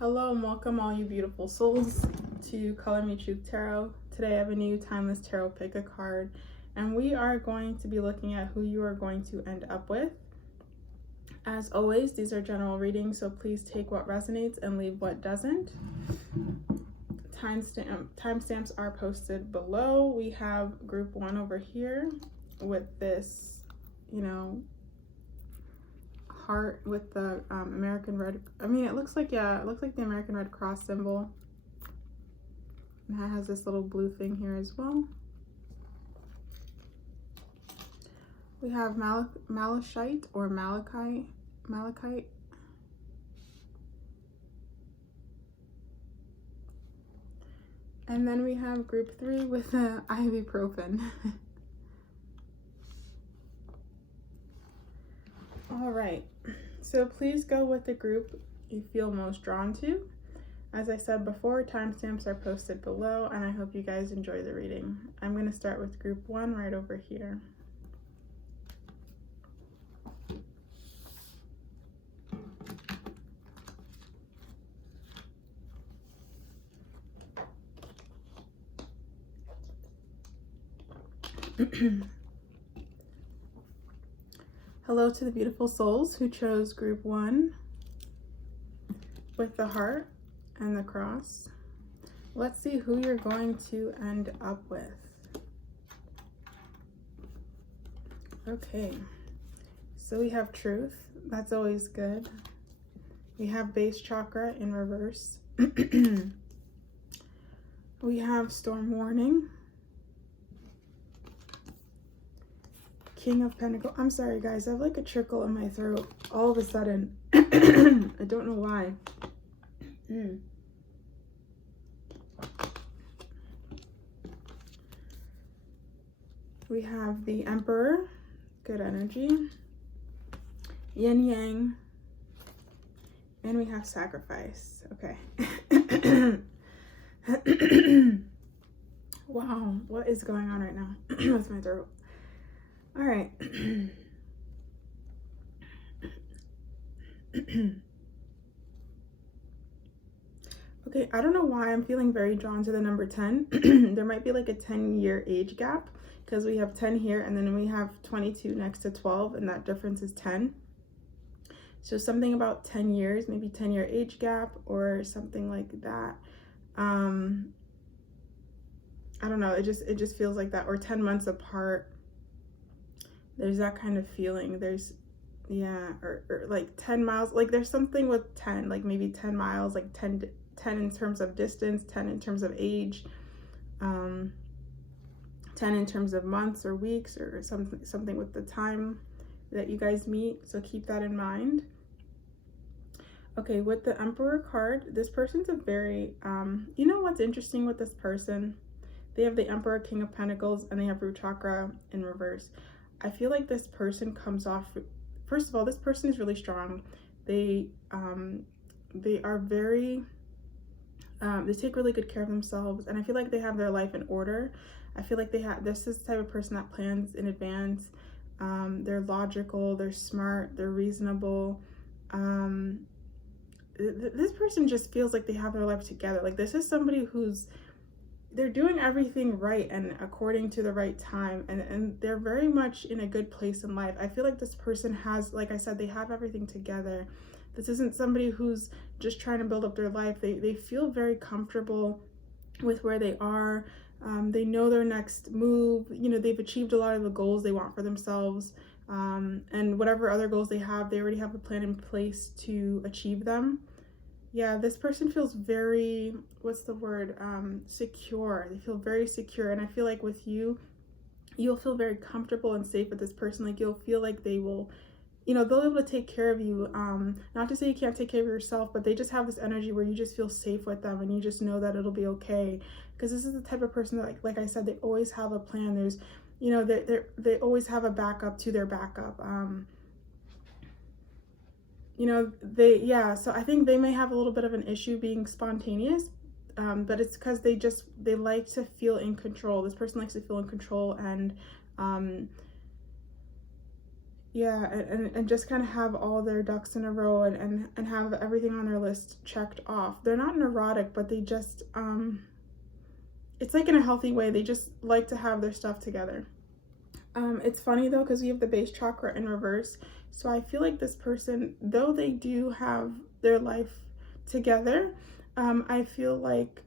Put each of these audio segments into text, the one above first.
Hello and welcome all you beautiful souls to Color Me Truth Tarot. Today I have a new Timeless Tarot Pick a Card, and we are going to be looking at who you are going to end up with. As always, these are general readings, so please take what resonates and leave what doesn't. Timestamps are posted below. We have group 1 over here with this, heart with the American Red. It looks like, it looks like the American Red Cross symbol. And it has this little blue thing here as well. We have malachite or malachite. And then we have group 3 with the ibuprofen. All right, so please go with the group you feel most drawn to. As I said before, timestamps are posted below, and I hope you guys enjoy the reading. I'm going to start with group 1 right over here. Hello to the beautiful souls who chose group 1 with the heart and the cross. Let's see who you're going to end up with. Okay, so we have truth. That's always good. We have base chakra in reverse. We have storm warning. King of Pentacles. I'm sorry guys, I have like a trickle in my throat all of a sudden. I don't know why. We have the Emperor, good energy. Yin Yang. And we have sacrifice. Okay. Wow, what is going on right now with my throat? All right. Okay, I don't know why I'm feeling very drawn to the number 10. There might be like a 10-year age gap because we have 10 here and then we have 22 next to 12, and that difference is 10. So something about 10 years, maybe 10-year age gap or something like that. I don't know, it just feels like that, or 10 months apart. There's that kind of feeling. There's, yeah, or like 10 miles, like there's something with 10, like maybe 10 miles, like 10 in terms of distance, 10 in terms of age, 10 in terms of months or weeks, or something with the time that you guys meet. So keep that in mind. Okay, with the Emperor card, this person's a very, you know what's interesting with this person? They have the Emperor, King of Pentacles, and they have root chakra in reverse. I feel like this person comes off, first of all, this person is really strong. They are very, they take really good care of themselves, and I feel like they have their life in order. I feel like this is the type of person that plans in advance. They're logical, they're smart, they're reasonable. This person just feels like they have their life together. Like this is somebody they're doing everything right and according to the right time, and they're very much in a good place in life. I feel like this person has, like I said, they have everything together. This isn't somebody who's just trying to build up their life. They feel very comfortable with where they are. They know their next move. They've achieved a lot of the goals they want for themselves, and whatever other goals they already have a plan in place to achieve them. Yeah, this person feels very, what's the word? Secure. They feel very secure. And I feel like with you, you'll feel very comfortable and safe with this person. Like you'll feel like they will, they'll be able to take care of you. Not to say you can't take care of yourself, but they just have this energy where you just feel safe with them and you just know that it'll be okay. Because this is the type of person that, like I said, they always have a plan. There's, they always have a backup to their backup. So I think they may have a little bit of an issue being spontaneous, but it's because they like to feel in control. This person likes to feel in control, and Yeah, and just kind of have all their ducks in a row, and have everything on their list checked off. They're not neurotic, but they just it's like in a healthy way. They just like to have their stuff together. It's funny though, because we have the base chakra in reverse. So I feel like this person, though they do have their life together, I feel like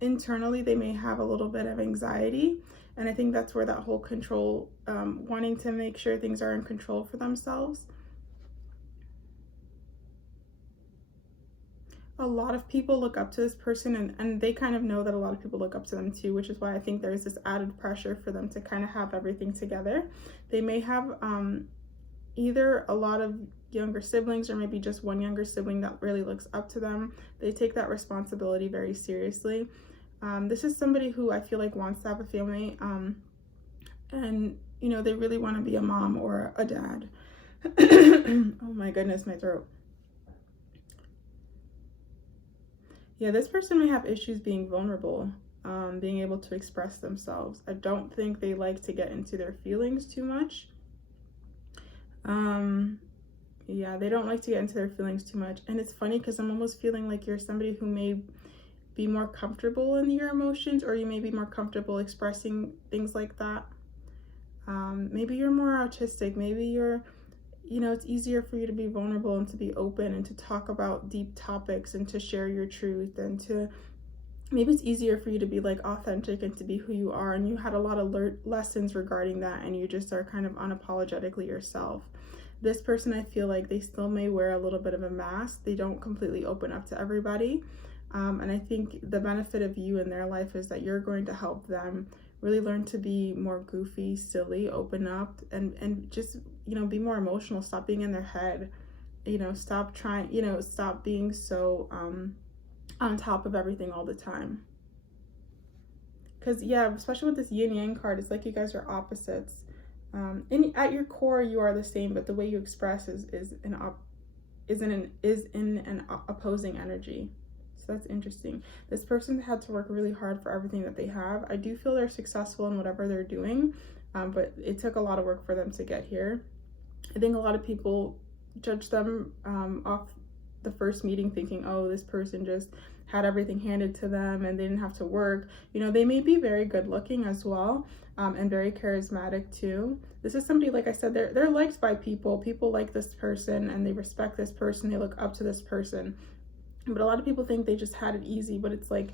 internally they may have a little bit of anxiety. And I think that's where that whole control, wanting to make sure things are in control for themselves. A lot of people look up to this person, and they kind of know that a lot of people look up to them too, which is why I think there's this added pressure for them to kind of have everything together. They may have either a lot of younger siblings, or maybe just one younger sibling that really looks up to them. They take that responsibility very seriously. This is somebody who I feel like wants to have a family, and you know, they really want to be a mom or a dad. Oh my goodness, my throat. Yeah, this person may have issues being vulnerable, being able to express themselves. I don't think they like to get into their feelings too much. Yeah, they don't like to get into their feelings too much. And it's funny because I'm almost feeling like you're somebody who may be more comfortable in your emotions, or you may be more comfortable expressing things like that. Maybe you're more autistic. Maybe you're, you know, it's easier for you to be vulnerable and to be open and to talk about deep topics and to share your truth, and to, maybe it's easier for you to be like authentic and to be who you are, and you had a lot of lessons regarding that, and you just are kind of unapologetically yourself. This person, I feel like they still may wear a little bit of a mask. They don't completely open up to everybody. And I think the benefit of you in their life is that you're going to help them really learn to be more goofy, silly, open up, and just, you know, be more emotional. Stop being in their head, you know, stop trying, you know, stop being so on top of everything all the time. Because yeah, especially with this yin yang card, it's like you guys are opposites. At your core you are the same, but the way you express is in an opposing energy. So that's interesting. This person had to work really hard for everything that they have. I do feel they're successful in whatever they're doing, but it took a lot of work for them to get here. I think a lot of people judge them off the first meeting, thinking, oh, this person just had everything handed to them and they didn't have to work. You know, they may be very good looking as well, and very charismatic too. This is somebody, like I said, they're liked by people. People like this person and they respect this person. They look up to this person. But a lot of people think they just had it easy, but it's like,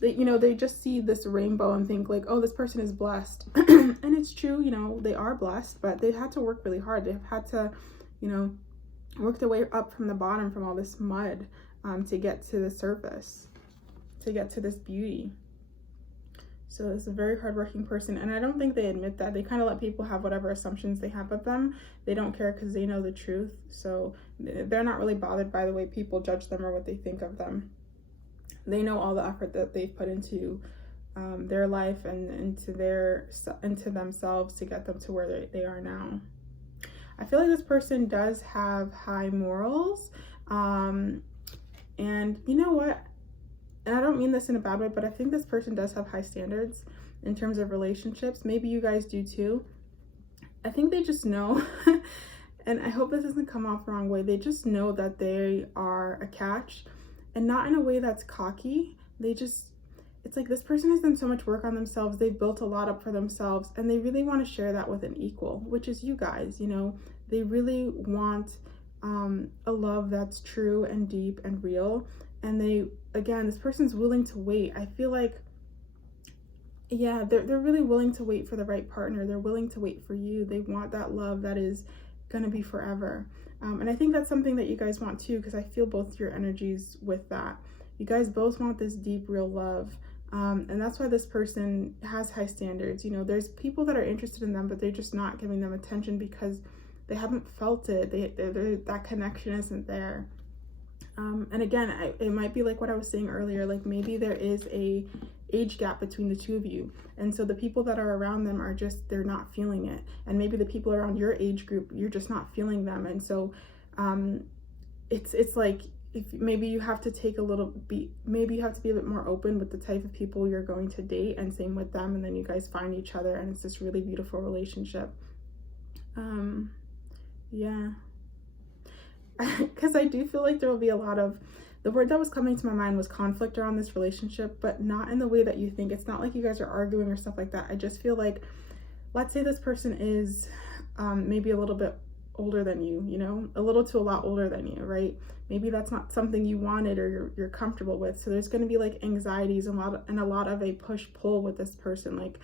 you know, they just see this rainbow and think like, oh, this person is blessed. And it's true, you know, they are blessed, but they had to work really hard. They've had to, you know, work their way up from the bottom, from all this mud, to get to the surface, to get to this beauty. So it's a very hardworking person, and I don't think they admit that. They kind of let people have whatever assumptions they have of them. They don't care because they know the truth. So they're not really bothered by the way people judge them or what they think of them. They know all the effort that they've put into their life and into themselves to get them to where they are now. I feel like this person does have high morals, and you know what? And I don't mean this in a bad way, but I think this person does have high standards in terms of relationships. Maybe you guys do too. I think they just know, and I hope this doesn't come off the wrong way. They just know that they are a catch, and not in a way that's cocky. They just, it's like this person has done so much work on themselves. They've built a lot up for themselves, and they really want to share that with an equal, which is you guys. You know, they really want a love that's true and deep and real. And they, again, this person's willing to wait. I feel like, yeah, they're really willing to wait for the right partner. They're willing to wait for you. They want that love that is gonna be forever. And I think that's something that you guys want too, because I feel both your energies with that. You guys both want this deep, real love. And that's why this person has high standards. You know, there's people that are interested in them, but they're just not giving them attention because they haven't felt it. That connection isn't there. And again, it might be like what I was saying earlier, like maybe there is a age gap between the two of you, and so the people that are around them are just, they're not feeling it, and maybe the people around your age group, you're just not feeling them. And so it's like, if maybe you have to take a little bit, maybe you have to be a bit more open with the type of people you're going to date, and same with them, and then you guys find each other and it's this really beautiful relationship. Yeah. Because I do feel like there will be a lot of, the word that was coming to my mind was conflict around this relationship, but not in the way that you think. It's not like you guys are arguing or stuff like that. I just feel like, let's say this person is maybe a little bit older than you, you know, a little to a lot older than you, right? Maybe that's not something you wanted or you're comfortable with. So there's going to be like anxieties and a lot of a push pull with this person. Like,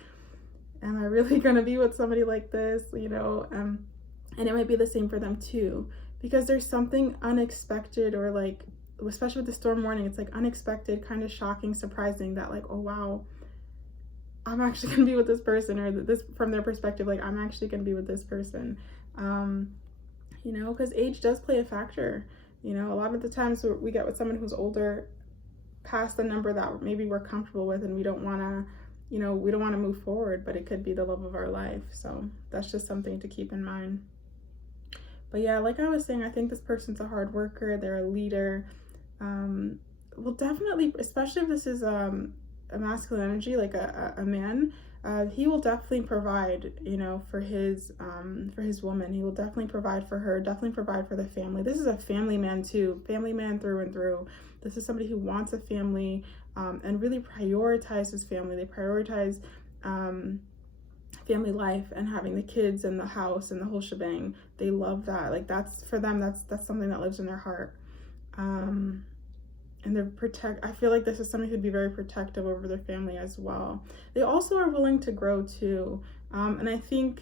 am I really going to be with somebody like this, you know? And it might be the same for them too, because there's something unexpected, or like, especially with the storm warning, it's like unexpected, kind of shocking, surprising, that like, oh wow, I'm actually gonna be with this person, or this, from their perspective, like I'm actually gonna be with this person. You know, because age does play a factor. You know, a lot of the times we get with someone who's older, past the number that maybe we're comfortable with, and we don't want to, you know, we don't want to move forward, but it could be the love of our life. So that's just something to keep in mind. But yeah, like I was saying, I think this person's a hard worker. They're a leader. Well, definitely, especially if this is a masculine energy, like a man, he will definitely provide, you know, for his woman. He will definitely provide for her, definitely provide for the family. This is a family man too, family man through and through. This is somebody who wants a family, and really prioritizes family. They prioritize family life and having the kids and the house and the whole shebang. They love that. Like that's, for them, that's something that lives in their heart. And I feel like this is somebody who'd be very protective over their family as well. They also are willing to grow too. And I think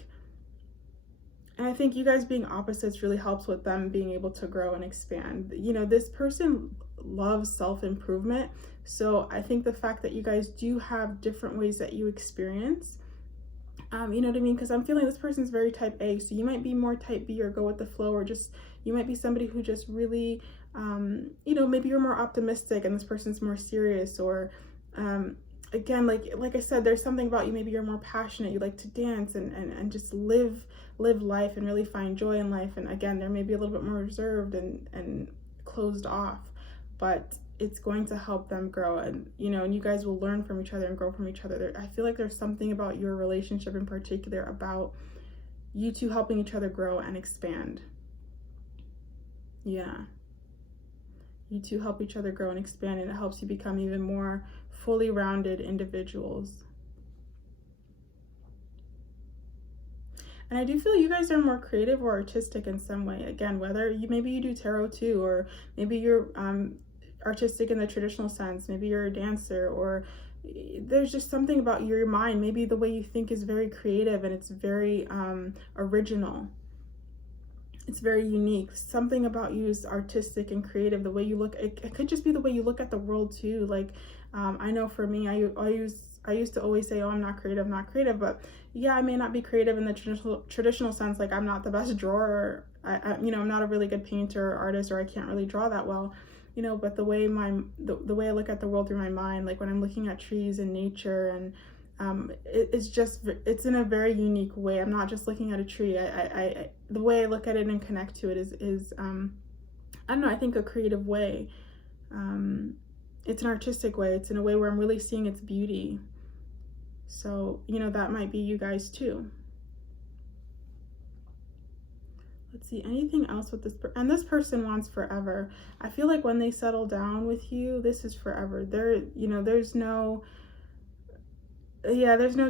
you guys being opposites really helps with them being able to grow and expand. You know, this person loves self-improvement. So I think the fact that you guys do have different ways that you experience, you know what I mean? Because I'm feeling this person's very type A. So you might be more type B, or go with the flow, or just, you might be somebody who just really, you know, maybe you're more optimistic and this person's more serious, or again, like I said, there's something about you, maybe you're more passionate, you like to dance and just live life and really find joy in life. And again, they're maybe a little bit more reserved and closed off, but it's going to help them grow, and you know, and you guys will learn from each other and grow from each other. I feel like there's something about your relationship in particular, about you two helping each other grow and expand. Yeah, you two help each other grow and expand, and it helps you become even more fully rounded individuals. And I do feel you guys are more creative or artistic in some way. Again, whether maybe you do tarot too, or maybe you're artistic in the traditional sense, maybe you're a dancer, or there's just something about your mind, maybe the way you think is very creative and it's very original, it's very unique. Something about you is artistic and creative. The way you look, it could just be the way you look at the world too. Like I know for me, I used to always say, oh, I'm not creative, but yeah, I may not be creative in the traditional sense, like I'm not the best drawer, or you know, I'm not a really good painter or artist, or I can't really draw that well, you know. But the way the way I look at the world through my mind, like when I'm looking at trees and nature, and it's in a very unique way. I'm not just looking at a tree. I the way I look at it and connect to it is I don't know, I think a creative way. It's an artistic way. It's in a way where I'm really seeing its beauty. So, you know, that might be you guys too. Let's see, anything else with this and this person wants forever. I feel like when they settle down with you, this is forever. You know, there's no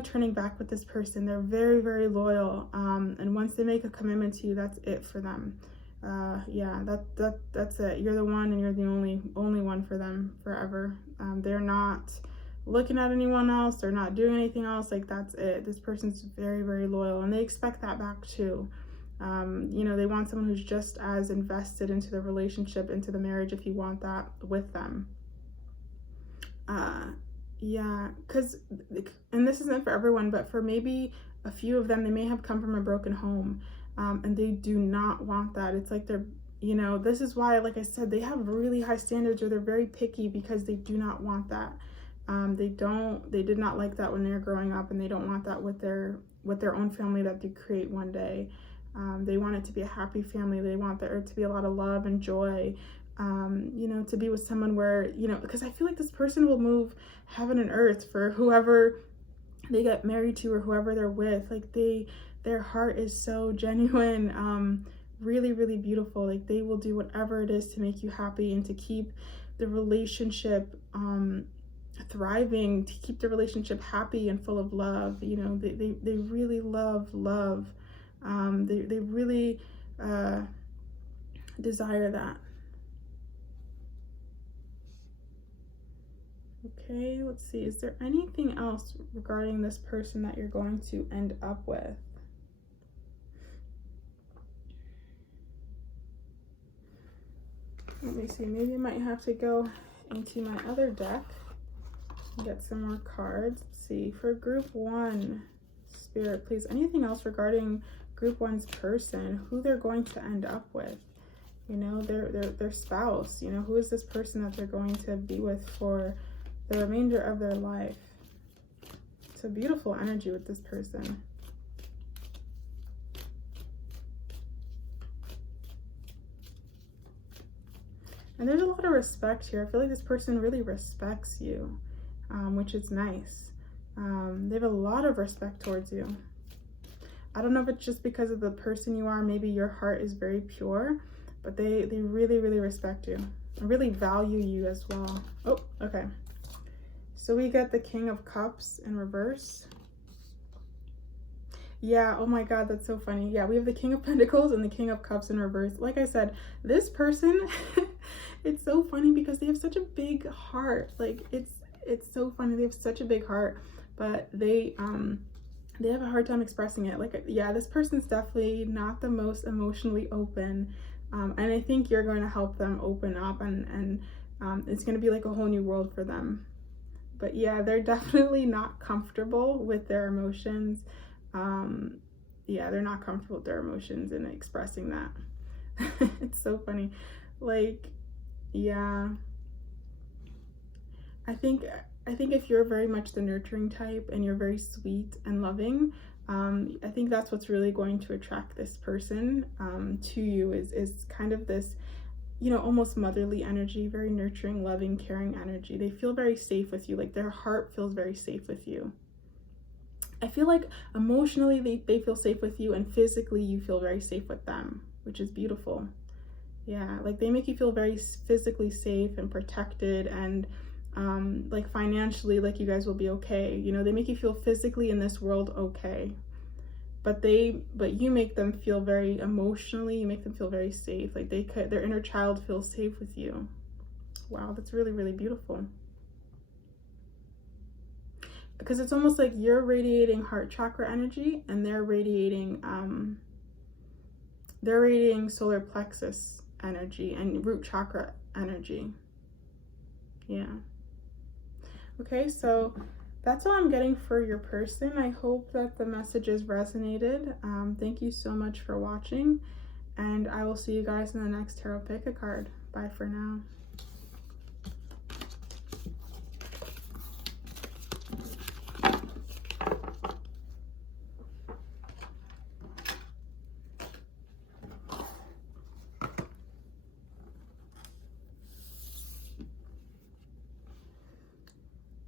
turning back with this person. They're very, very loyal. And once they make a commitment to you, that's it for them. Yeah, that's it. You're the one, and you're the only one for them forever. They're not looking at anyone else. They're not doing anything else. Like, that's it. This person's very, very loyal, and they expect that back too. You know, they want someone who's just as invested into the relationship, into the marriage, if you want that with them. Yeah, and this isn't for everyone, but for maybe a few of them, they may have come from a broken home, and they do not want that. It's like they're, you know, this is why, like I said, they have really high standards, or they're very picky, because they do not want that. They did not like that when they were growing up, and they don't want that with their own family that they create one day. They want it to be a happy family. They want there to be a lot of love and joy. You know, to be with someone where, you know, because I feel like this person will move heaven and earth for whoever they get married to or whoever they're with. Like their heart is so genuine, really, really beautiful. Like they will do whatever it is to make you happy and to keep the relationship thriving, to keep the relationship happy and full of love. You know, they really love love. They really desire that. Okay, let's see. Is there anything else regarding this person that you're going to end up with? Let me see. Maybe I might have to go into my other deck and get some more cards. Let's see. For group 1, Spirit, please, anything else regarding group 1's person, who they're going to end up with? You know, their spouse. You know, who is this person that they're going to be with for the remainder of their life? It's a beautiful energy with this person. And there's a lot of respect here. I feel like this person really respects you, which is nice. They have a lot of respect towards you. I don't know if it's just because of the person you are. Maybe your heart is very pure, but they really, really respect you. Really value you as well. Oh, okay. So we get the King of Cups in reverse. Yeah, oh my God, that's so funny. Yeah, we have the King of Pentacles and the King of Cups in reverse. Like I said, this person, it's so funny because they have such a big heart. Like it's so funny. They have such a big heart, but they have a hard time expressing it. Like, yeah, this person's definitely not the most emotionally open. And I think you're going to help them open up, and it's going to be like a whole new world for them. But yeah, they're definitely not comfortable with their emotions. Yeah, they're not comfortable with their emotions and expressing that. It's so funny. Like, yeah, I think if you're very much the nurturing type and you're very sweet and loving, I think that's what's really going to attract this person to you, is kind of this, you know, almost motherly energy, very nurturing, loving, caring energy. They feel very safe with you. Like their heart feels very safe with you. I feel like emotionally they feel safe with you, and physically you feel very safe with them, which is beautiful. Yeah, like they make you feel very physically safe and protected, and like financially, like you guys will be okay. You know, they make you feel physically in this world okay, but you make them feel very emotionally, you make them feel very safe. Like their inner child feels safe with you. Wow, that's really, really beautiful. Because it's almost like you're radiating heart chakra energy, and they're radiating solar plexus energy and root chakra energy. Yeah. Okay, so that's all I'm getting for your person. I hope that the messages resonated. Thank you so much for watching, and I will see you guys in the next tarot pick a card. Bye for now.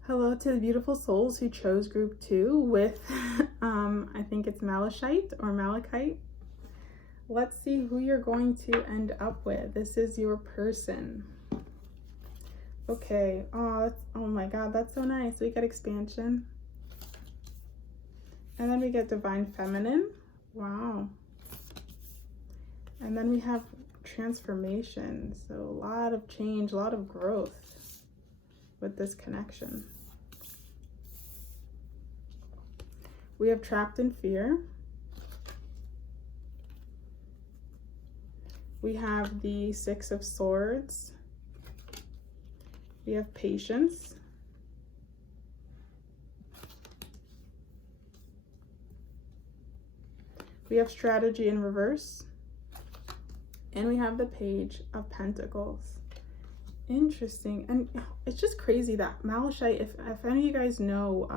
Hello to the beautiful souls who chose group 2 with, I think it's Malachite or Malachite. Let's see who you're going to end up with. This is your person. Okay. Oh my God, that's so nice. We get expansion. And then we get divine feminine. Wow. And then we have transformation. So a lot of change, a lot of growth with this connection. We have trapped in fear. We have the 6 of Swords. We have patience. We have strategy in reverse. And we have the Page of Pentacles. Interesting. And it's just crazy that Malachite, if any of you guys know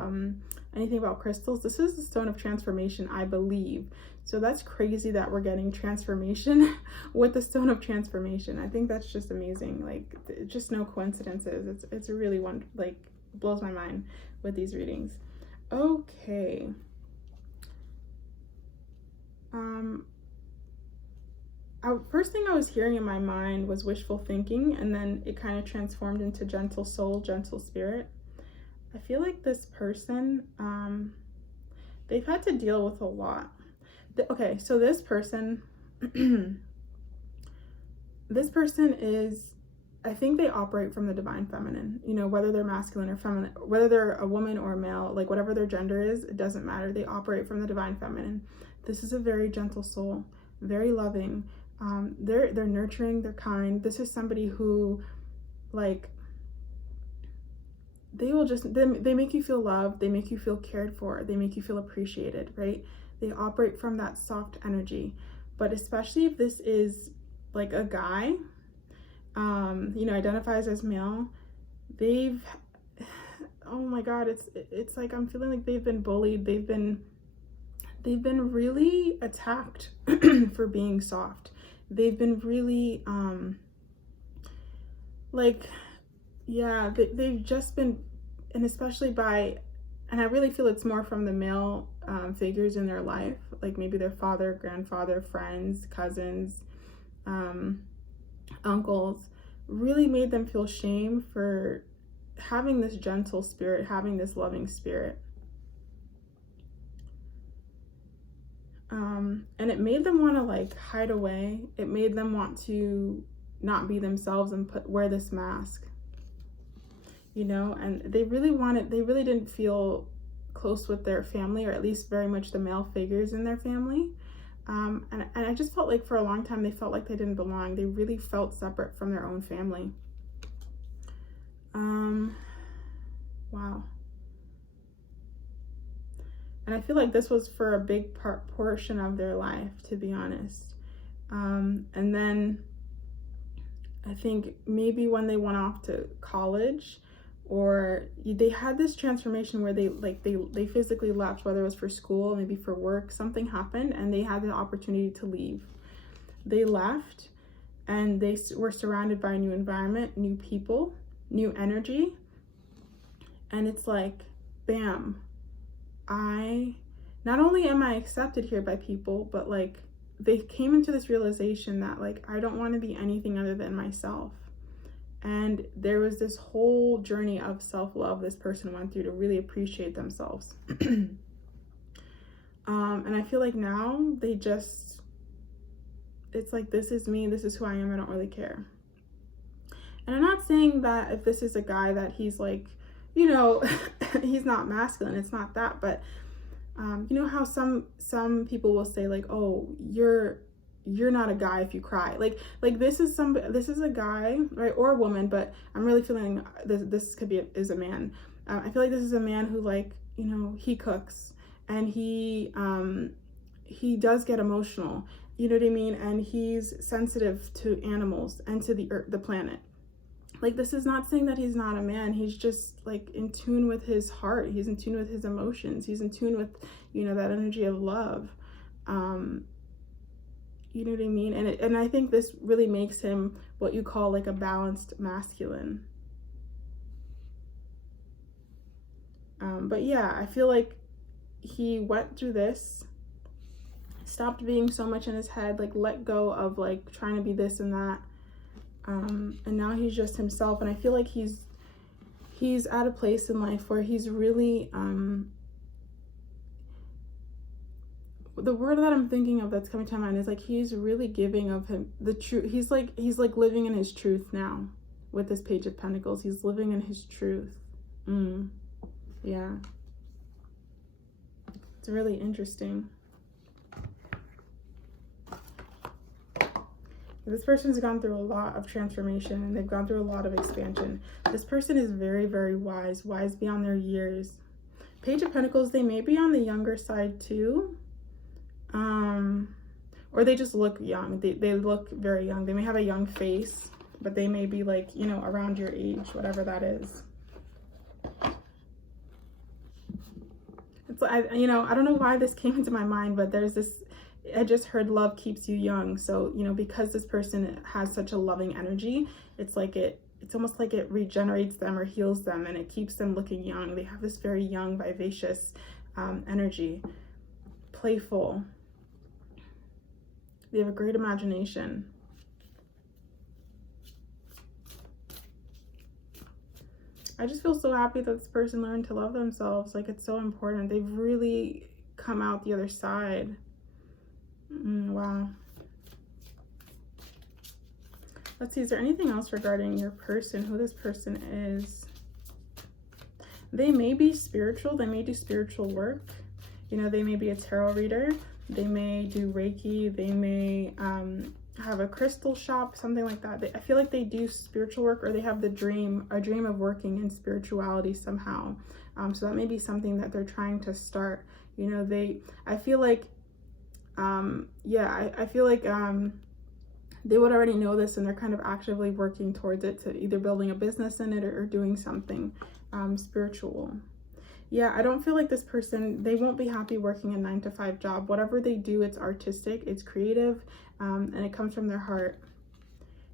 anything about crystals, this is the stone of transformation, I believe. So that's crazy that we're getting transformation with the stone of transformation. I think that's just amazing. Like, just no coincidences. It's really like blows my mind with these readings. Okay. first thing I was hearing in my mind was wishful thinking, and then it kind of transformed into gentle soul, gentle spirit. I feel like this person, they've had to deal with a lot. Okay, so this person, this person is, I think they operate from the divine feminine, you know, whether they're masculine or feminine, whether they're a woman or a male, like whatever their gender is, it doesn't matter. They operate from the divine feminine. This is a very gentle soul, very loving. They're nurturing, they're kind. This is somebody who, like, they will just, they make you feel loved, they make you feel cared for, they make you feel appreciated, right? They operate from that soft energy. But especially if this is like a guy, you know, identifies as male, they've, oh my God, it's like I'm feeling like they've been bullied, they've been really attacked for being soft. They've been really like, yeah, they've just been, and especially by, and I really feel it's more from the male figures in their life, like maybe their father, grandfather, friends, cousins, uncles, really made them feel shame for having this gentle spirit, having this loving spirit. And it made them want to like hide away. It made them want to not be themselves and wear this mask, you know, and they really didn't feel close with their family, or at least very much the male figures in their family. And I just felt like for a long time they felt like they didn't belong. They really felt separate from their own family. Wow. And I feel like this was for a big portion of their life, to be honest. And then I think maybe when they went off to college, or they had this transformation where they physically left, whether it was for school, maybe for work, something happened and they had the opportunity to leave. They left and they were surrounded by a new environment, new people, new energy. And it's like, bam, not only am I accepted here by people, but like they came into this realization that like, I don't want to be anything other than myself. And there was this whole journey of self-love this person went through to really appreciate themselves. And I feel like now they just, it's like, this is me, this is who I am, I don't really care. And I'm not saying that if this is a guy that he's like, you know, he's not masculine, it's not that, but you know how some people will say like, oh, you're not a guy if you cry. Like this is a guy, right, or a woman, but I'm really feeling this could be is a man. I feel like this is a man who, like, you know, he cooks and he does get emotional, you know what I mean, and he's sensitive to animals and to the earth, the planet. Like, this is not saying that he's not a man. He's just like in tune with his heart. He's in tune with his emotions. He's in tune with, you know, that energy of love. You know what I mean? And I think this really makes him what you call like a balanced masculine. But yeah, I feel like he went through this, stopped being so much in his head, like let go of like trying to be this and that. And now he's just himself. And I feel like he's at a place in life where he's really, the word that I'm thinking of that's coming to my mind is like, he's really giving of him the truth. He's like living in his truth now with this Page of Pentacles. He's living in his truth. Yeah. It's really interesting. This person's gone through a lot of transformation and they've gone through a lot of expansion. This person is very, very wise beyond their years. Page of Pentacles, they may be on the younger side too. Or they just look young. They look very young. They may have a young face, but they may be like, you know, around your age, whatever that is. It's like, you know, I don't know why this came into my mind, but there's this, I just heard love keeps you young. So, you know, because this person has such a loving energy, it's like it's almost like it regenerates them or heals them, and it keeps them looking young. They have this very young, vivacious energy, playful. They have a great imagination. I just feel so happy that this person learned to love themselves. Like, it's so important. They've really come out the other side. Wow. Let's see, is there anything else regarding your person, who this person is? They may be spiritual. They may do spiritual work. You know, they may be a tarot reader. They may do Reiki. They may have a crystal shop, something like that. I feel like they do spiritual work, or they have a dream of working in spirituality somehow. So that may be something that they're trying to start. You know, I feel like, I feel like they would already know this, and they're kind of actively working towards it, to either building a business in it or doing something spiritual. Yeah, I don't feel like this person, they won't be happy working a 9-to-5 job. Whatever they do, it's artistic, it's creative, and it comes from their heart.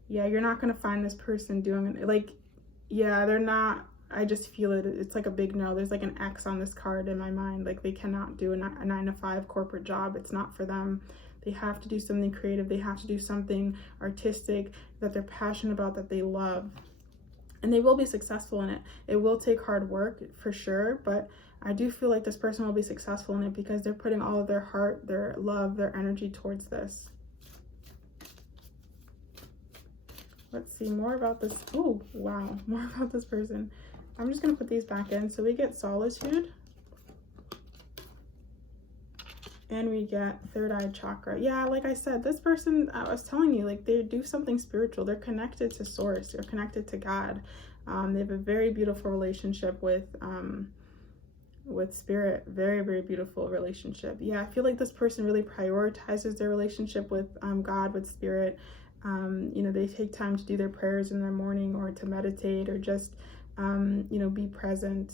Yeah, you're not going to find this person doing it. Like, yeah, they're not, I just feel it. It's like a big no. There's like an X on this card in my mind. Like, they cannot do a 9-to-5 corporate job. It's not for them. They have to do something creative. They have to do something artistic that they're passionate about, that they love. And they will be successful in it. It will take hard work for sure, but I do feel like this person will be successful in it because they're putting all of their heart, their love, their energy towards this. Let's see more about this. Oh, wow. More about this person. I'm just going to put these back in. So we get solitude. And we get third eye chakra. Yeah, like I said, this person, I was telling you, like, they do something spiritual. They're connected to source. They're connected to God. They have a very beautiful relationship with spirit. Very, very beautiful relationship. Yeah, I feel like this person really prioritizes their relationship with God, with spirit. You know, they take time to do their prayers in the morning, or to meditate, or just, you know, be present.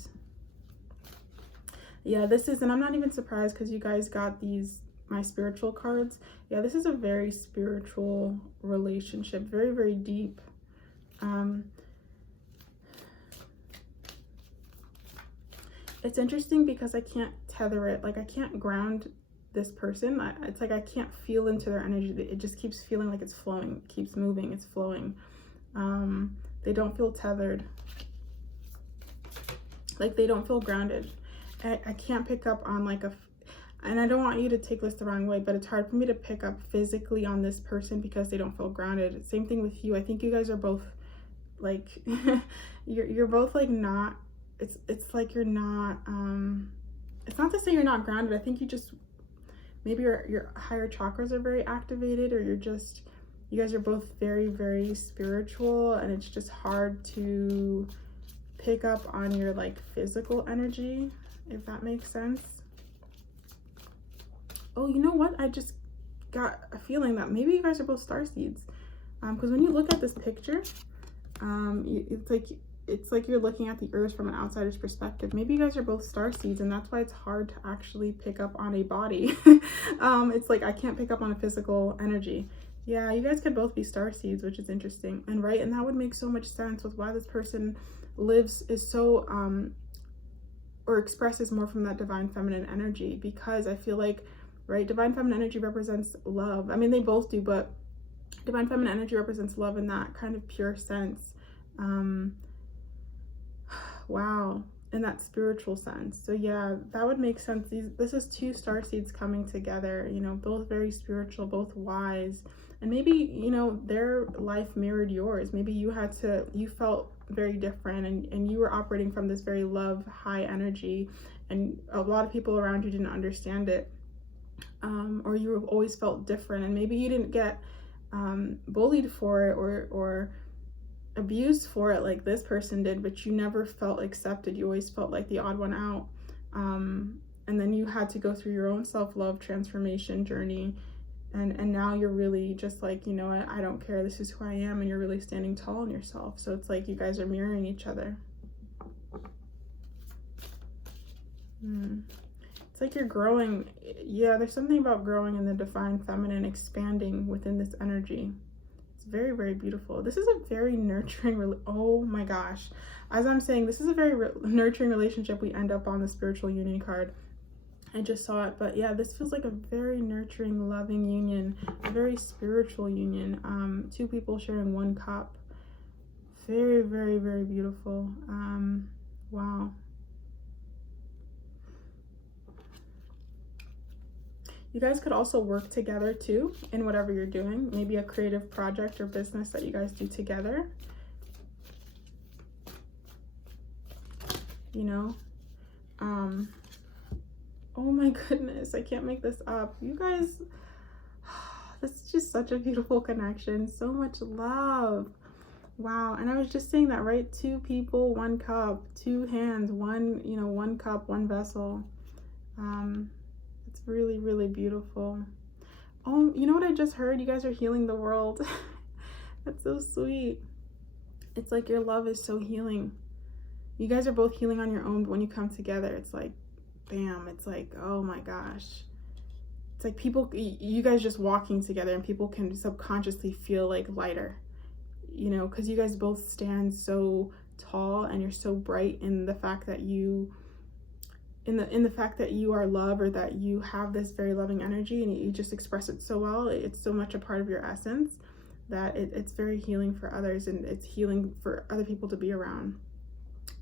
Yeah, this is, and I'm not even surprised because you guys got my spiritual cards. Yeah, this is a very spiritual relationship, very, very deep. It's interesting because I can't tether it. Like, I can't ground this person. It's like I can't feel into their energy. It just keeps feeling like it's flowing, it keeps moving, it's flowing. They don't feel tethered. Like, they don't feel grounded. I can't pick up on like and I don't want you to take this the wrong way, but it's hard for me to pick up physically on this person because they don't feel grounded. Same thing with you. I think you guys are both like, you're both like not, it's like you're not, it's not to say you're not grounded. I think you just, maybe your higher chakras are very activated, or you guys are both very, very spiritual, and it's just hard to pick up on your like physical energy, if that makes sense. Oh, you know what? I just got a feeling that maybe you guys are both starseeds. Because when you look at this picture, it's like you're looking at the earth from an outsider's perspective. Maybe you guys are both starseeds, and that's why it's hard to actually pick up on a body. It's like I can't pick up on a physical energy. Yeah, you guys could both be starseeds, which is interesting. And that would make so much sense with why this person is so or expresses more from that divine feminine energy, because I feel like, right, divine feminine energy represents love. I mean, they both do, but divine feminine energy represents love in that kind of pure sense. Wow, in that spiritual sense. So yeah, that would make sense. This is two starseeds coming together, you know, both very spiritual, both wise. And maybe, you know, their life mirrored yours. Maybe you felt very different, and you were operating from this very love, high energy, and a lot of people around you didn't understand it. Or you have always felt different, and maybe you didn't get bullied for it or abused for it like this person did, but you never felt accepted. You always felt like the odd one out. And then you had to go through your own self-love transformation journey. And now you're really just like, you know, I don't care, this is who I am, and you're really standing tall in yourself. So it's like you guys are mirroring each other. It's like you're growing. Yeah, there's something about growing in the divine feminine, expanding within this energy. It's very, very beautiful. This is a very nurturing, oh my gosh. As I'm saying, this is a very nurturing relationship we end up on the spiritual union card. I just saw it. But yeah, this feels like a very nurturing, loving union, a very spiritual union. Two people sharing one cup. Very, very, very beautiful. Wow. You guys could also work together too in whatever you're doing. Maybe a creative project or business that you guys do together. You know? Oh my goodness, I can't make this up. You guys, this is just such a beautiful connection. So much love. Wow. And I was just saying that, right? Two people, one cup, two hands, one, you know, one cup, one vessel. It's really, really beautiful. Oh, you know what I just heard? You guys are healing the world. That's so sweet. It's like your love is so healing. You guys are both healing on your own, but when you come together, it's like, bam, it's like, oh my gosh. It's like people, you guys just walking together and people can subconsciously feel like lighter, you know, because you guys both stand so tall and you're so bright in the fact that you, in the fact that you are love, or that you have this very loving energy and you just express it so well. It's so much a part of your essence that it's very healing for others, and it's healing for other people to be around.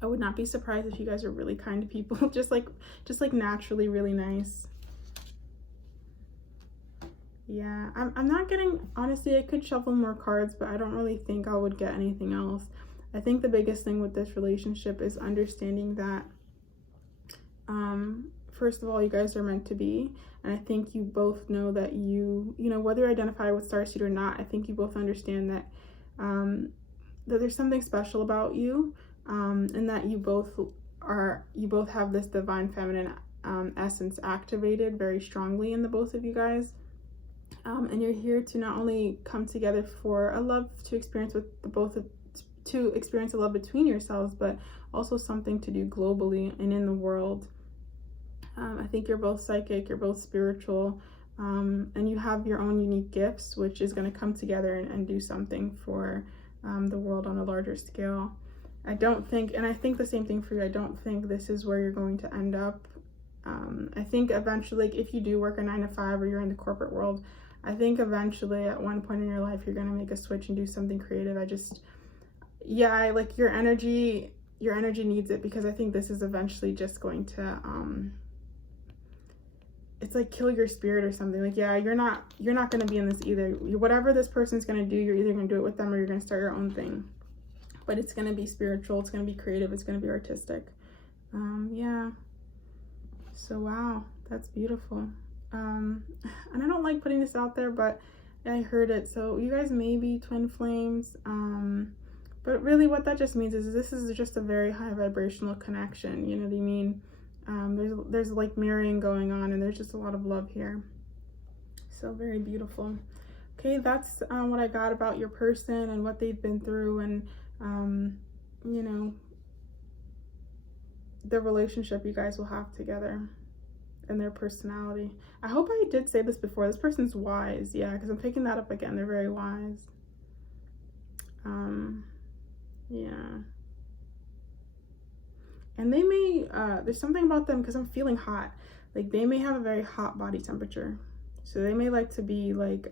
I would not be surprised if you guys are really kind to people, just like naturally really nice. Yeah, I'm not getting, honestly, I could shuffle more cards, but I don't really think I would get anything else. I think the biggest thing with this relationship is understanding that, first of all, you guys are meant to be. And I think you both know that you know, whether you identify with starseed or not, I think you both understand that, that there's something special about you. And that you both have this divine feminine essence activated very strongly in the both of you guys, and you're here to not only come together for a love to experience with the both of, to experience a love between yourselves, but also something to do globally and in the world. I think you're both psychic, you're both spiritual, and you have your own unique gifts, which is going to come together and do something for the world on a larger scale. I don't think, and I think the same thing for you, I don't think this is where you're going to end up. I think eventually, like, if you do work a 9 to 5 or you're in the corporate world, I think eventually at one point in your life, you're going to make a switch and do something creative. I like your energy needs it, because I think this is eventually just going to, it's like kill your spirit or something. Like, yeah, you're not going to be in this either. Whatever this person's going to do, you're either going to do it with them or you're going to start your own thing. But it's going to be spiritual, it's going to be creative, it's going to be artistic. Yeah. So, wow, that's beautiful. And I don't like putting this out there, but I heard it. So you guys may be twin flames. But really what that just means is this is just a very high vibrational connection. You know what I mean? There's like mirroring going on, and there's just a lot of love here. So very beautiful. Okay, that's what I got about your person and what they've been through, and you know, the relationship you guys will have together and their personality. I hope I did say this before. This person's wise. Yeah, because I'm picking that up again. They're very wise. Yeah. And they may, there's something about them, because I'm feeling hot. Like, they may have a very hot body temperature. So they may like to be like,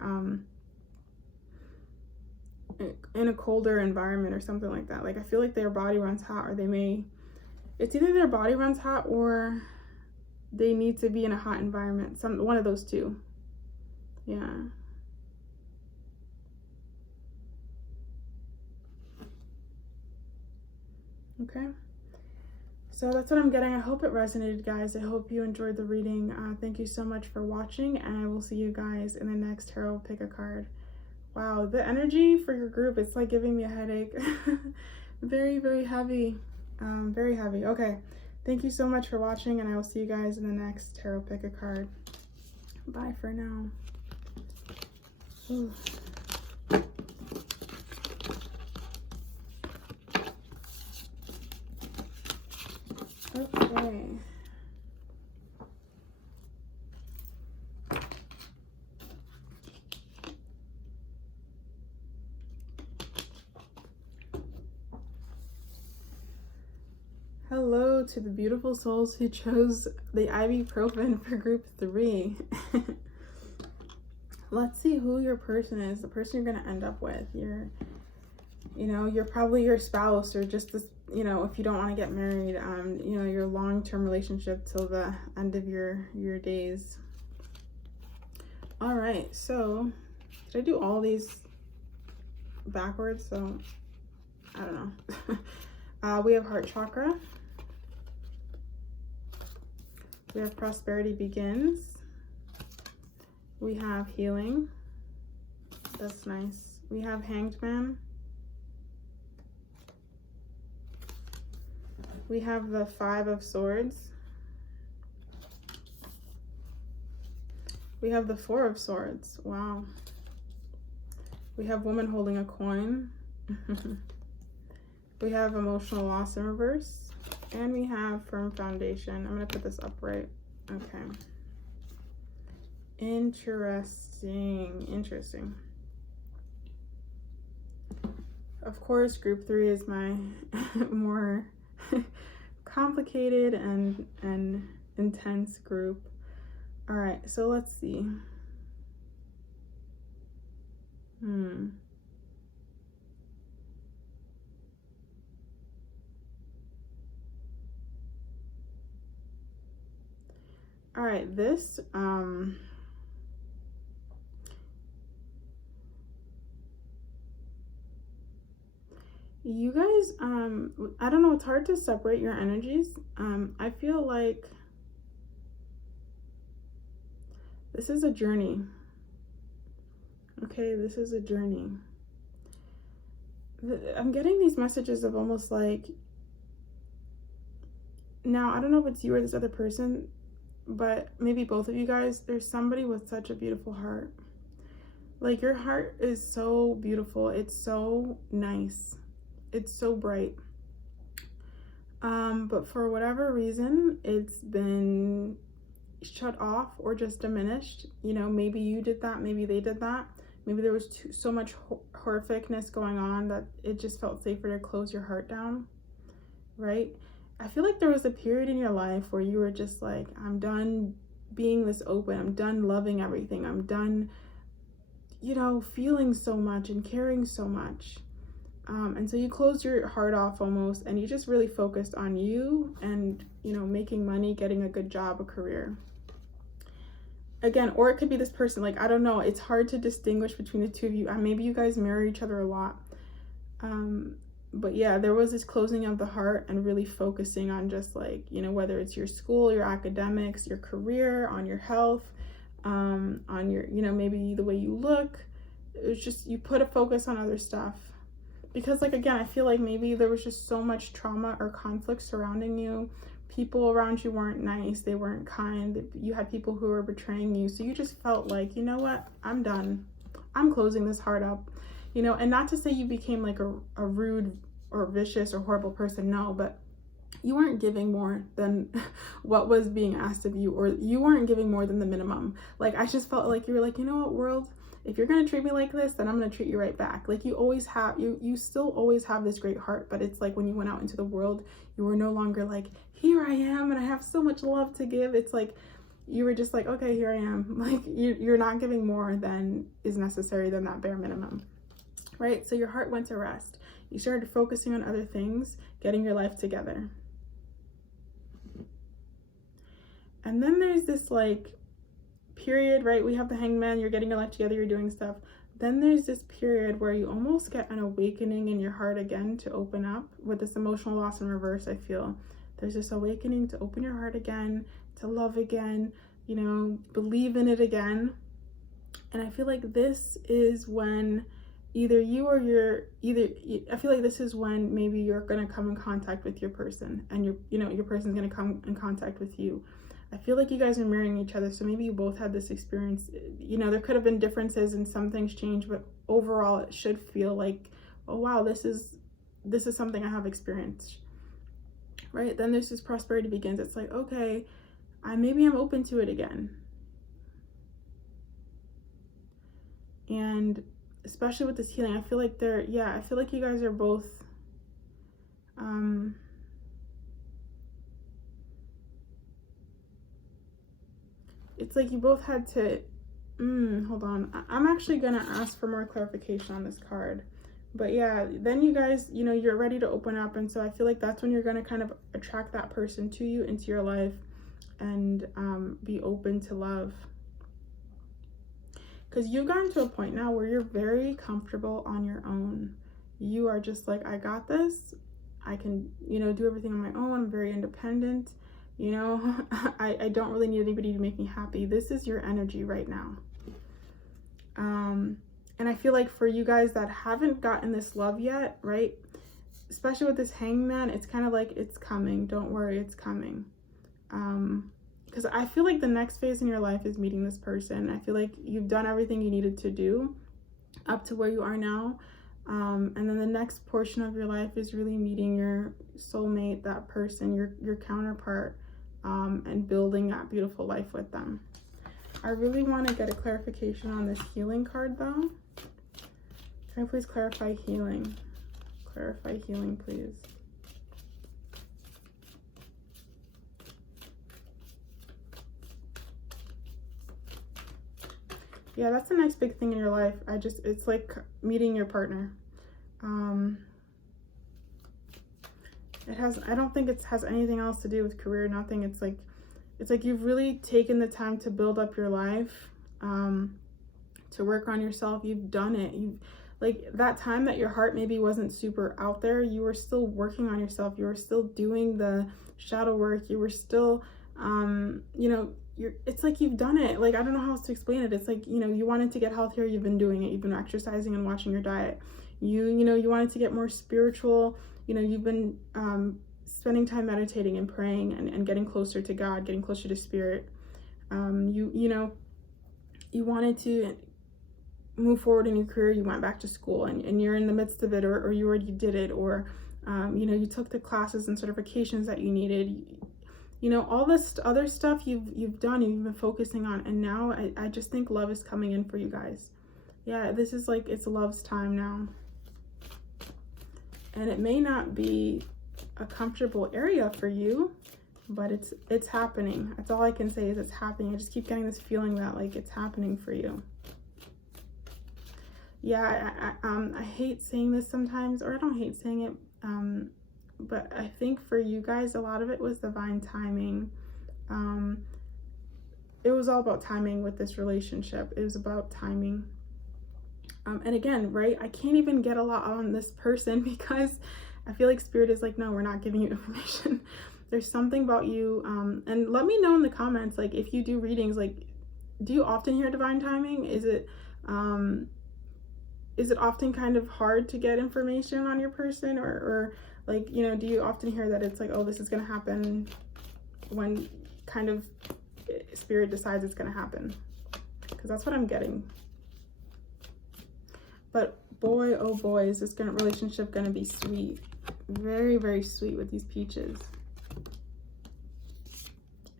in a colder environment or something like that. Like, I feel like their body runs hot, or it's either their body runs hot or they need to be in a hot environment. One of those two. Yeah. Okay. So that's what I'm getting. I hope it resonated, guys. I hope you enjoyed the reading. Thank you so much for watching, and I will see you guys in the next tarot pick a card. Wow, the energy for your group, it's like giving me a headache. Very, very heavy. Very heavy. Okay, thank you so much for watching, and I will see you guys in the next tarot pick a card. Bye for now. Ooh. Okay. Hello to the beautiful souls who chose the ibuprofen for group 3. Let's see who your person is, the person you're going to end up with. You're probably your spouse, or just this, if you don't want to get married, your long-term relationship till the end of your days. All right, so did I do all these backwards? So I don't know. We have heart chakra. We have prosperity begins. We have healing. That's nice. We have hanged man. We have the 5 of swords. We have the 4 of swords. Wow. We have woman holding a coin. We have emotional loss in reverse. And we have firm foundation. I'm going to put this upright. Okay. Interesting. Of course, group 3 is my more complicated and intense group. All right, so let's see. All right, this you guys, I don't know, it's hard to separate your energies. I feel like this is a journey. Okay, this is a journey. I'm getting these messages of almost like, now I don't know if it's you or this other person, but maybe both of you guys, there's somebody with such a beautiful heart. Like, your heart is so beautiful. It's so nice. It's so bright. But for whatever reason, it's been shut off or just diminished. Maybe you did that. Maybe they did that. Maybe there was so much horrificness going on that it just felt safer to close your heart down, right? I feel like there was a period in your life where you were just like, I'm done being this open. I'm done loving everything. I'm done, feeling so much and caring so much. And so you closed your heart off almost, and you just really focused on you and, making money, getting a good job, a career. Again, or it could be this person, like, I don't know. It's hard to distinguish between the two of you. Maybe you guys marry each other a lot. But yeah, there was this closing of the heart and really focusing on just like, whether it's your school, your academics, your career, on your health, on your, maybe the way you look. It was just, you put a focus on other stuff. Because like, again, I feel like maybe there was just so much trauma or conflict surrounding you. People around you weren't nice. They weren't kind. You had people who were betraying you. So you just felt like, you know what? I'm done. I'm closing this heart up. And not to say you became like a rude or vicious or horrible person, no, but you weren't giving more than what was being asked of you, or you weren't giving more than the minimum. Like, I just felt like you were like, you know what, world, if you're gonna treat me like this, then I'm gonna treat you right back. Like, you always have, you still always have this great heart, but it's like when you went out into the world, you were no longer like, here I am and I have so much love to give. It's like, you were just like, okay, here I am. Like, you're not giving more than is necessary, than that bare minimum. Right? So your heart went to rest. You started focusing on other things, getting your life together. And then there's this like period, right? We have the hanged man, you're getting your life together, you're doing stuff. Then there's this period where you almost get an awakening in your heart again to open up. With this emotional loss in reverse, I feel there's this awakening to open your heart again, to love again, believe in it again. And I feel like this is when I feel like this is when maybe you're going to come in contact with your person, and your person's going to come in contact with you. I feel like you guys are marrying each other, so maybe you both had this experience. There could have been differences and some things change, but overall it should feel like, oh wow, this is something I have experienced, right? Then there's this prosperity begins. It's like, okay, maybe I'm open to it again. And especially with this healing, I feel like I feel like you guys are both it's like you both had to, hold on. I'm actually going to ask for more clarification on this card. But yeah, then you guys, you know, you're ready to open up. And so I feel like that's when you're going to kind of attract that person to you, into your life, and be open to love. Because you've gotten to a point now where you're very comfortable on your own. You are just like, I got this. I can, you know, do everything on my own. I'm very independent. You know, I don't really need anybody to make me happy. This is your energy right now. And I feel like for you guys that haven't gotten this love yet, right? Especially with this hangman, it's kind of like, it's coming. Don't worry, it's coming. Because I feel like the next phase in your life is meeting this person. I feel like you've done everything you needed to do up to where you are now. And then the next portion of your life is really meeting your soulmate, that person, your counterpart, and building that beautiful life with them. I really want to get a clarification on this healing card though. Can I please clarify healing? Clarify healing, please. Yeah, that's the next big thing in your life. It's like meeting your partner. I don't think it has anything else to do with career, nothing. It's like you've really taken the time to build up your life, to work on yourself. You've done it. Like that time that your heart maybe wasn't super out there, you were still working on yourself. You were still doing the shadow work. You were still, you know, it's like you've done it. Like, I don't know how else to explain it. It's like, you know, you wanted to get healthier. You've been doing it. You've been exercising and watching your diet. You know, you wanted to get more spiritual. You know, you've been, spending time meditating and praying and getting closer to God, getting closer to spirit. You know, you wanted to move forward in your career. You went back to school and you're in the midst of it, or you already did it, or, you know, you took the classes and certifications that you needed. You know, all this other stuff you've done, you've been focusing on, and now I just think love is coming in for you guys. Yeah, this is like, it's love's time now. And it may not be a comfortable area for you, but it's happening. That's all I can say, is it's happening. I just keep getting this feeling that like it's happening for you. Yeah, I hate saying this sometimes, or I don't hate saying it, but I think for you guys, a lot of it was divine timing. It was all about timing with this relationship. It was about timing. And again, right, I can't even get a lot on this person because I feel like spirit is like, no, we're not giving you information. There's something about you. And let me know in the comments, like, if you do readings, like, do you often hear divine timing? Is it often kind of hard to get information on your person, or like, you know, do you often hear that it's like, oh, this is going to happen when kind of spirit decides it's going to happen? Because that's what I'm getting. But boy, oh boy, is this relationship going to be sweet. Very, very sweet with these peaches.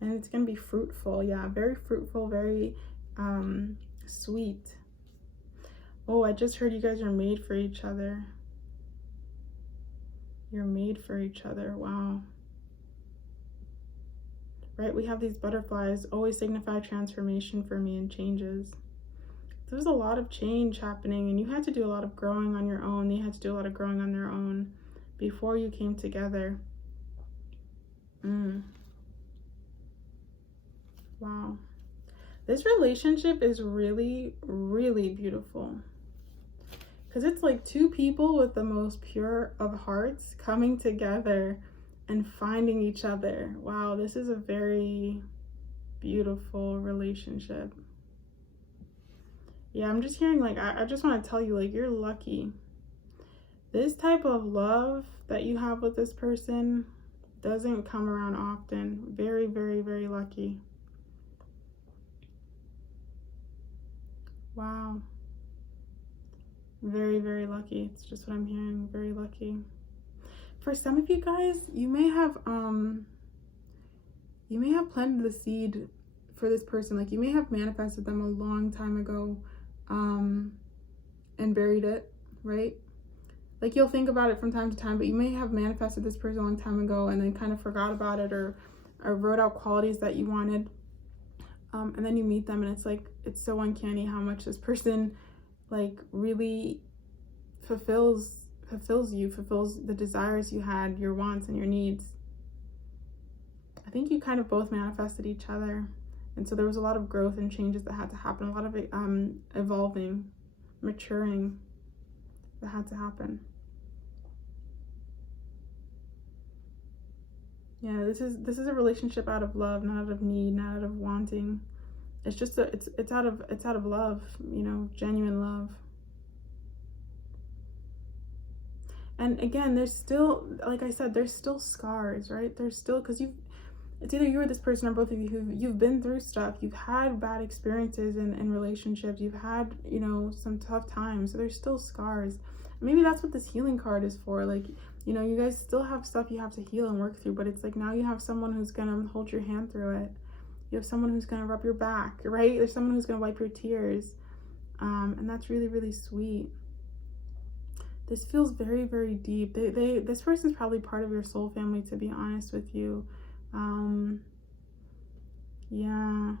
And it's going to be fruitful. Yeah, very fruitful, very sweet. Oh, I just heard you guys are made for each other. You're made for each other. Wow. Right, we have these butterflies always signify transformation for me and changes. There's a lot of change happening, and you had to do a lot of growing on your own. They had to do a lot of growing on their own before you came together. Wow. This relationship is really, really beautiful. Because it's like two people with the most pure of hearts coming together and finding each other. Wow, this is a very beautiful relationship. Yeah, I'm just hearing, like, I just want to tell you, like, you're lucky. This type of love that you have with this person doesn't come around often. Very, very, very lucky. Wow. Very, very lucky. It's just what I'm hearing. Very lucky. For some of you guys, you may have planted the seed for this person. Like, you may have manifested them a long time ago, and buried it, right? Like, you'll think about it from time to time, but you may have manifested this person a long time ago and then kind of forgot about it, or wrote out qualities that you wanted. and then you meet them and it's like, it's so uncanny how much this person like really fulfills you, fulfills the desires you had, your wants and your needs. I think you kind of both manifested each other. And so there was a lot of growth and changes that had to happen, a lot of evolving, maturing that had to happen. Yeah, this is a relationship out of love, not out of need, not out of wanting. It's just it's out of love, you know, genuine love. And again, there's still, like I said, there's still scars, right? There's still, because it's either you or this person or both of you you've been through stuff. You've had bad experiences in relationships. You've had, you know, some tough times. So there's still scars. Maybe that's what this healing card is for. Like, you know, you guys still have stuff you have to heal and work through, but it's like now you have someone who's gonna hold your hand through it. You have someone who's gonna rub your back, right? There's someone who's gonna wipe your tears. And that's really, really sweet. This feels very, very deep. This person's probably part of your soul family, to be honest with you. Yeah,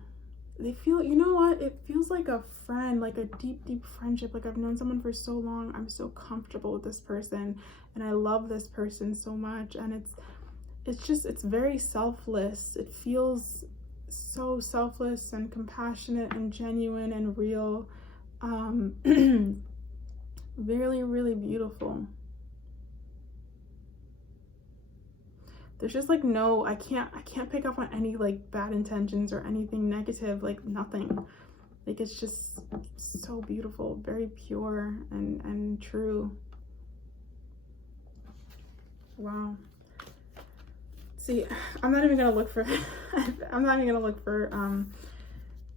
they feel, you know what, it feels like a friend, like a deep friendship. Like I've known someone for so long. I'm so comfortable with this person and I love this person so much. And it's very selfless. It feels so selfless and compassionate and genuine and real. Really, really beautiful. There's just like no, I can't pick up on any like bad intentions or anything negative, like nothing. Like it's just so beautiful, very pure and true. Wow. See, I'm not even gonna look for I'm not even gonna look for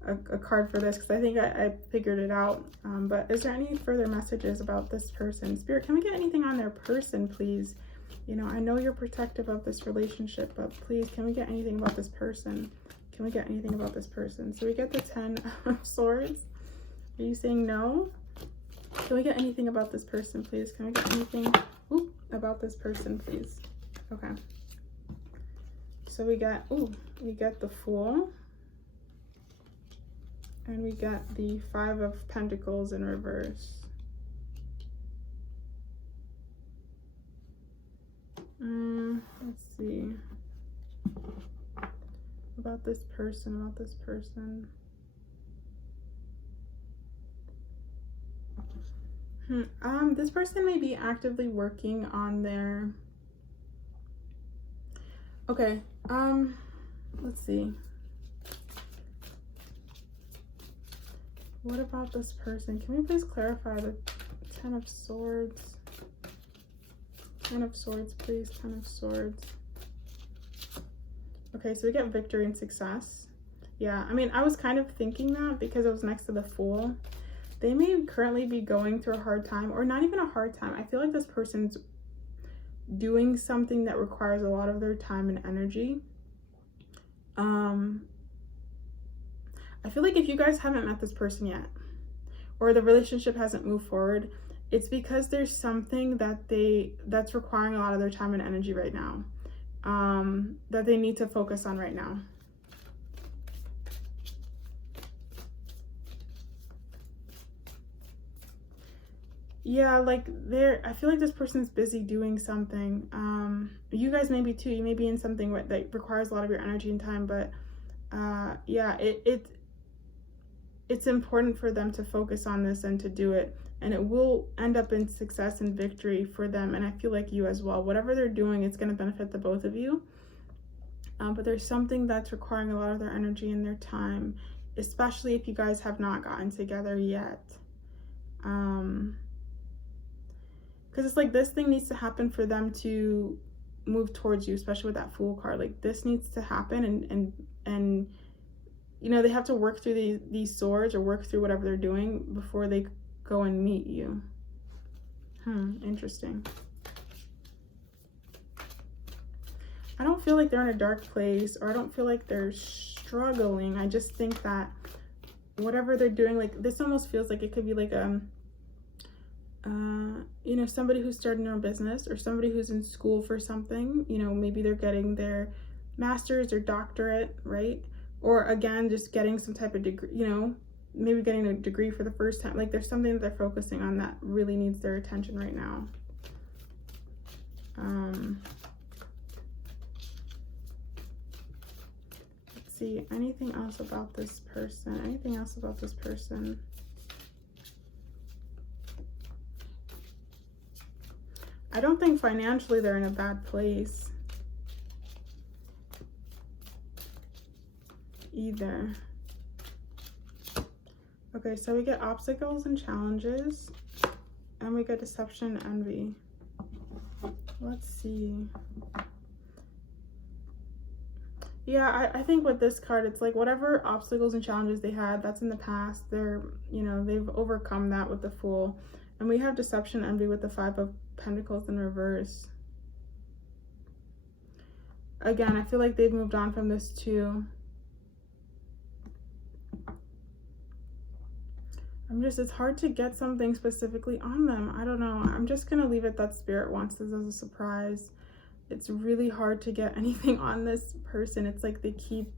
a card for this because I think I figured it out. But is there any further messages about this person? Spirit, can we get anything on their person, please? You know, I know you're protective of this relationship, but please, can we get anything about this person? Can we get anything about this person? So we get the 10 of Swords. Are you saying no? Can we get anything about this person, please? Can we get anything about this person, please? Okay. So we get the Fool. And we got the 5 of Pentacles in reverse. Let's see. About this person, this person may be actively working on their... Okay, let's see. What about this person? Can we please clarify the 10 of Swords? 10 of Swords, please. 10 of Swords. Okay, so we get victory and success. Yeah, I mean, I was kind of thinking that because it was next to the Fool. They may currently be going through a hard time, or not even a hard time. I feel like this person's doing something that requires a lot of their time and energy. I feel like if you guys haven't met this person yet, or the relationship hasn't moved forward, it's because there's something that's requiring a lot of their time and energy right now, that they need to focus on right now. Yeah, like I feel like this person's busy doing something. You guys maybe too. You may be in something that requires a lot of your energy and time, but yeah, it's important for them to focus on this and to do it, and it will end up in success and victory for them, and I feel like you as well. Whatever they're doing, it's going to benefit the both of you, but there's something that's requiring a lot of their energy and their time, especially if you guys have not gotten together yet, because it's like this thing needs to happen for them to move towards you, especially with that Fool card. Like this needs to happen, and you know, they have to work through these swords or work through whatever they're doing before they go and meet you. Interesting. I don't feel like they're in a dark place, or I don't feel like they're struggling. I just think that whatever they're doing, like this almost feels like it could be like you know, somebody who's starting their own business, or somebody who's in school for something. You know, maybe they're getting their master's or doctorate, right? or again, just getting some type of degree, you know, maybe getting a degree for the first time. Like there's something that they're focusing on that really needs their attention right now. Let's see, anything else about this person? Anything else about this person? I don't think financially they're in a bad place either. Okay, so we get obstacles and challenges, and we get deception and envy. Let's see. Yeah, I think with this card, it's like whatever obstacles and challenges they had, that's in the past. They're, you know, they've overcome that with the Fool. And we have deception and envy with the 5 of Pentacles in reverse. Again, I feel like they've moved on from this too. It's hard to get something specifically on them. I don't know. I'm just going to leave it that Spirit wants this as a surprise. It's really hard to get anything on this person. It's like they keep,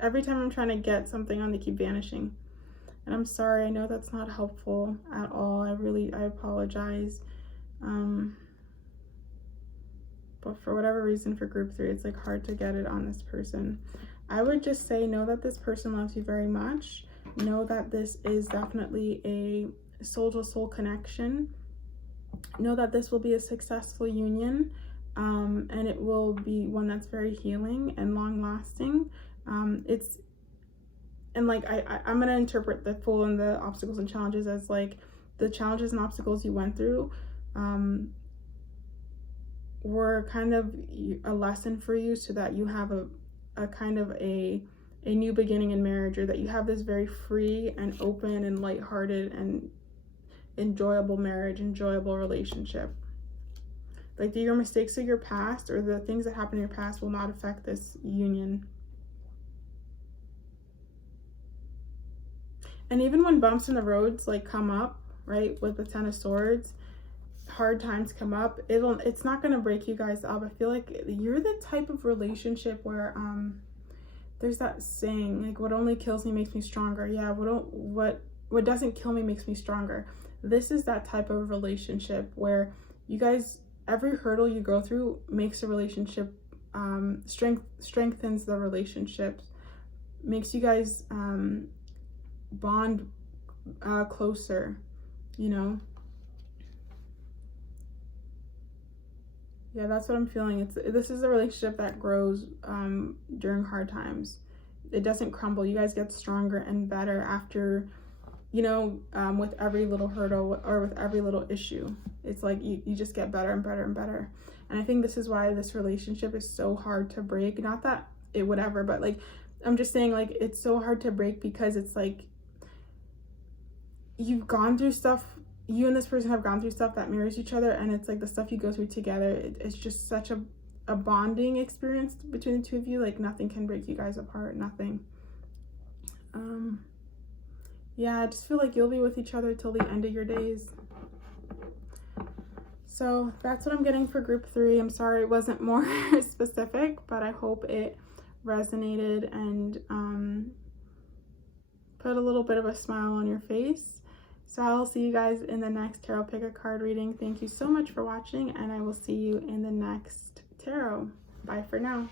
every time I'm trying to get something on, they keep vanishing. And I'm sorry. I know that's not helpful at all. I apologize. But for whatever reason, for group 3, it's like hard to get it on this person. I would just say, know that this person loves you very much. Know that this is definitely a soul-to-soul connection. Know that this will be a successful union, and it will be one that's very healing and long-lasting. I'm going to interpret the Fool and the obstacles and challenges as like the challenges and obstacles you went through were kind of a lesson for you, so that you have a kind of a new beginning in marriage, or that you have this very free and open and lighthearted and enjoyable marriage, enjoyable relationship. Like your mistakes of your past or the things that happened in your past will not affect this union. And even when bumps in the roads like come up, right, with the 10 of Swords, hard times come up, it's not going to break you guys up. I feel like you're the type of relationship where there's that saying, like, what only kills me makes me stronger. Yeah, what doesn't kill me makes me stronger. This is that type of relationship where you guys, every hurdle you go through makes a relationship, strengthens the relationship, makes you guys bond closer, you know. Yeah, that's what I'm feeling. This is a relationship that grows during hard times. It doesn't crumble. You guys get stronger and better after, you know, with every little hurdle or with every little issue. It's like you just get better and better and better. And I think this is why this relationship is so hard to break. Not that it would ever, but like, I'm just saying, like, it's so hard to break because it's like you've gone through stuff. You and this person have gone through stuff that mirrors each other, and it's like the stuff you go through together, it's just such a bonding experience between the two of you. Like nothing can break you guys apart, nothing. Yeah, I just feel like you'll be with each other till the end of your days. So that's what I'm getting for group 3. I'm sorry it wasn't more specific, but I hope it resonated and put a little bit of a smile on your face. So I'll see you guys in the next tarot pick a card reading. Thank you so much for watching, and I will see you in the next tarot. Bye for now.